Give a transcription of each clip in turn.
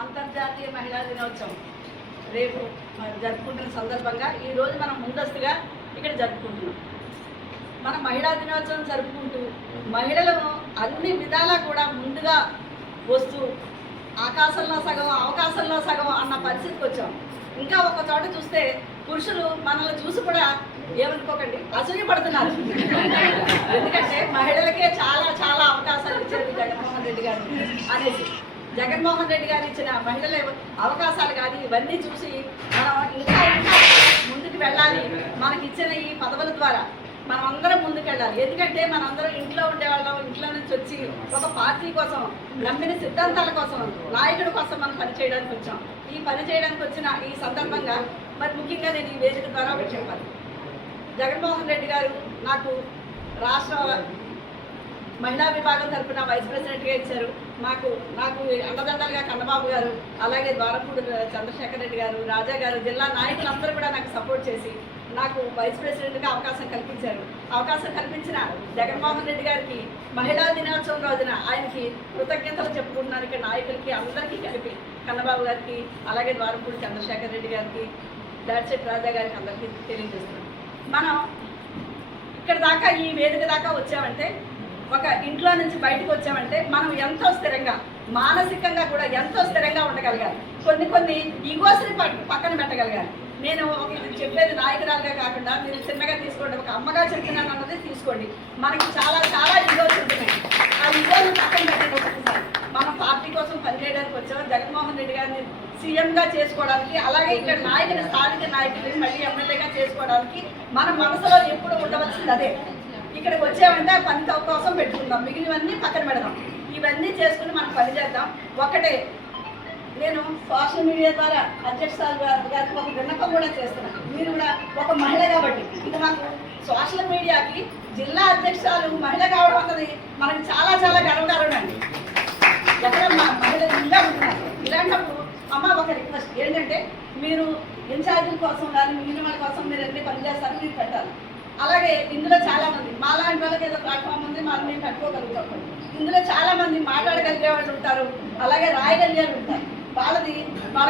అంతర్జాతీయ మహిళా దినోత్సవం రేపు జరుపుకుంటున్న సందర్భంగా ఈరోజు మనం ముందస్తుగా ఇక్కడ జరుపుకుంటున్నాం. మన మహిళా దినోత్సవం జరుపుకుంటూ మహిళలను అన్ని విధాలా కూడా ముందుగా వస్తూ ఆకాశంలో సగం అవకాశంలో సగం అన్న పరిస్థితికి వచ్చాం. ఇంకా ఒక చోట చూస్తే పురుషులు మనల్ని చూసి కూడా ఏమనుకోకండి అసూయపడుతున్నారు. ఎందుకంటే మహిళలకే చాలా చాలా అవకాశాలు ఇచ్చారు జగన్మోహన్ రెడ్డి గారు అనేసి. జగన్మోహన్ రెడ్డి గారు ఇచ్చిన మహిళల అవకాశాలు కానీ ఇవన్నీ చూసి మనం ఇంకా ఇంకా ముందుకు వెళ్ళాలి. మనకి ఇచ్చిన ఈ పదవుల ద్వారా మనం అందరం ముందుకు వెళ్ళాలి. ఎందుకంటే మనందరం ఇంట్లో ఉండేవాళ్ళం, ఇంట్లో నుంచి వచ్చి ఒక పార్టీ కోసం నమ్మిన సిద్ధాంతాల కోసం నాయకుడి కోసం మనం పనిచేయడానికి వచ్చాం. ఈ పని చేయడానికి వచ్చిన ఈ సందర్భంగా మరి ముఖ్యంగా నేను ఈ వేదిక ద్వారా ఒకటి చెప్పాలి. జగన్మోహన్ రెడ్డి గారు నాకు రాష్ట్ర మహిళా విభాగం తరఫున వైస్ ప్రెసిడెంట్గా ఇచ్చారు. నాకు అండదండలుగా కన్నబాబు గారు, అలాగే ద్వారపూడి చంద్రశేఖర్ రెడ్డి గారు, రాజా గారు, జిల్లా నాయకులందరూ కూడా నాకు సపోర్ట్ చేసి నాకు వైస్ ప్రెసిడెంట్గా అవకాశం కల్పించారు. అవకాశం కల్పించిన జగన్మోహన్ రెడ్డి గారికి మహిళా దినోత్సవం రోజున ఆయనకి కృతజ్ఞతలు చెప్పుకుంటున్నాను. ఇక్కడ నాయకులకి అందరికీ కలిపి కన్నబాబు గారికి, అలాగే ద్వారపూడి చంద్రశేఖర్ రెడ్డి గారికి, దాడిశెట్టి రాజా గారికి అందరికీ తెలియజేస్తున్నాను. మనం ఇక్కడ దాకా ఈ వేదిక దాకా వచ్చామంటే, ఒక ఇంట్లో నుంచి బయటకు వచ్చామంటే మనం ఎంతో స్థిరంగా మానసికంగా కూడా ఎంతో స్థిరంగా ఉండగలగాలి. కొన్ని ఈగోస్ని పక్కన పెట్టగలగాలి. నేను ఒక చెప్పేది నాయకురాలుగా కాకుండా మీరు చిన్నగా తీసుకోండి, ఒక అమ్మగా చెప్తున్నాను అన్నది తీసుకోండి. మనకి చాలా చాలా ఈగోస్ ఉంటున్నాయి. ఆ ఈగోని పక్కన పెట్టండి. ఒకసారి మనం పార్టీ కోసం పనిచేయడానికి వచ్చాము. జగన్మోహన్ రెడ్డి గారిని సీఎంగా చేసుకోవడానికి, అలాగే ఇక్కడ నాయకుని స్థానిక నాయకుడిని మళ్ళీ ఎమ్మెల్యేగా చేసుకోవడానికి మన మనసులో ఎప్పుడు ఉండవలసింది అదే. ఇక్కడికి వచ్చామంటే ఆ పని కోసం పెట్టుకుందాం, మిగిలినవన్నీ పక్కన పెడదాం. ఇవన్నీ చేసుకుని మనం పని చేద్దాం. ఒకటే నేను సోషల్ మీడియా ద్వారా అధ్యక్షురాలు గారికి ఒక విన్నపం కూడా చేస్తున్నాను. మీరు కూడా ఒక మహిళ కాబట్టి ఇది మాకు సోషల్ మీడియాకి జిల్లా అధ్యక్షురాలు మహిళ కావడం అన్నది మనకి చాలా చాలా గర్వకారణం అండి. ఎక్కడ మహిళలు ఇలా ఉంటున్నారు. ఇలాంటప్పుడు అమ్మ ఒక రిక్వెస్ట్ ఏంటంటే, మీరు ఇన్ఛార్జీల కోసం కానీ మిగిలిన వాళ్ళ కోసం మీరు అన్ని పనిచేస్తారు, మీరు పెట్టాలి. అలాగే ఇందులో చాలామంది మాలాంటి వాళ్ళకి ఏదో ప్లాట్ఫామ్ ఉంది, మేము కట్టుకోగలుగుతాం. ఇందులో చాలామంది మాట్లాడగలిగే వాళ్ళు ఉంటారు, అలాగే రాయగలిగే వాళ్ళు ఉంటారు.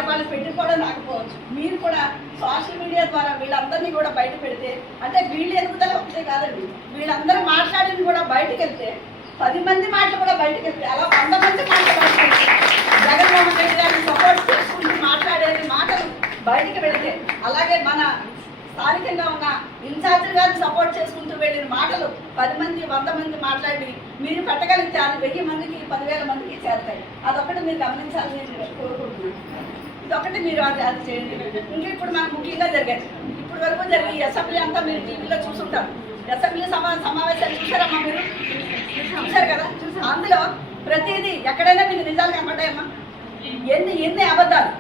వాళ్ళు పెట్టుకోవడం రాకపోవచ్చు. మీరు కూడా సోషల్ మీడియా ద్వారా వీళ్ళందరినీ కూడా బయట పెడితే, అంటే వీళ్ళు ఎదుగుదల ఒకటే కాదండి, వీళ్ళందరూ మాట్లాడింది కూడా బయటకు వెళ్తే 10 మంది మాటలు కూడా బయటకు వెళ్తే అలా 100 మంది మాటలు బయటకు వెళ్తే జగన్మోహన్ రెడ్డి గారిని సపోర్ట్ చేసుకుంటూ మాట్లాడేది మాటలు బయటకు వెళితే, అలాగే మన స్థానికంగా ఉన్న ఇన్ఛార్జి గారిని సపోర్ట్ చేసుకుంటూ వెళ్ళిన మాటలు 10 మంది 100 మంది మాట్లాడి మీరు పెట్టగలిగితే అది 1000 మందికి 10,000 మందికి చేరుతాయి. అదొకటి మీరు గమనించాలని నేను కోరుకుంటున్నాను. ఇదొకటి మీరు అది చేయండి. ఇంకా ఇప్పుడు మనకు ముఖ్యంగా జరిగాయి, ఇప్పుడు వరకు జరిగి అసెంబ్లీ అంతా మీరు టీవీలో చూసుంటారు. అసెంబ్లీ సమావేశాలు చూసారమ్మా, మీరు చూసారు కదా. అందులో ప్రతిదీ ఎక్కడైనా మీకు నిజాలు కనబడ్డాయమ్మా? ఎన్ని అబద్ధాలు.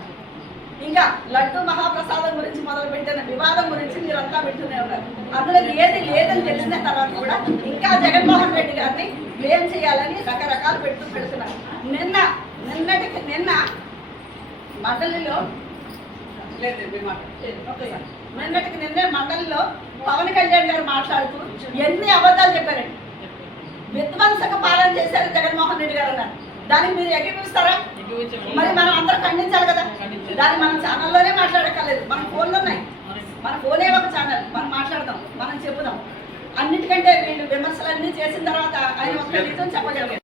ఇంకా లడ్డు మహాప్రసాదం గురించి మొదలుపెట్టిన వివాదం గురించి మీరంతా వింటూనే ఉన్నారు. అందులో ఏది లేదని తెలిసిన తర్వాత కూడా ఇంకా జగన్మోహన్ రెడ్డి గారిని బ్లేమ్ చేయాలని రకరకాలు పెడుతున్నారు. నిన్న మండలిలో నిన్నే మండలిలో పవన్ కళ్యాణ్ గారు మాట్లాడుతూ ఎన్ని అబద్ధాలు చెప్పారండి. విధ్వంసక పాలన చేశారు జగన్మోహన్ రెడ్డి గారు అన్నారు. దానికి మీరు ఎగిపిస్తారా? మరి మనం అందరం ఖండించాలి కదా. దాన్ని మనం ఛానల్లోనే మాట్లాడక్కర్లేదు, మన ఫోన్లు ఉన్నాయి. మన ఫోనే ఒక ఛానల్, మనం మాట్లాడదాం, మనం చెప్పుదాం. అన్నిటికంటే వీళ్ళు విమర్శలన్నీ చేసిన తర్వాత ఆయన ఒక నిజం చెప్పగలిగారు.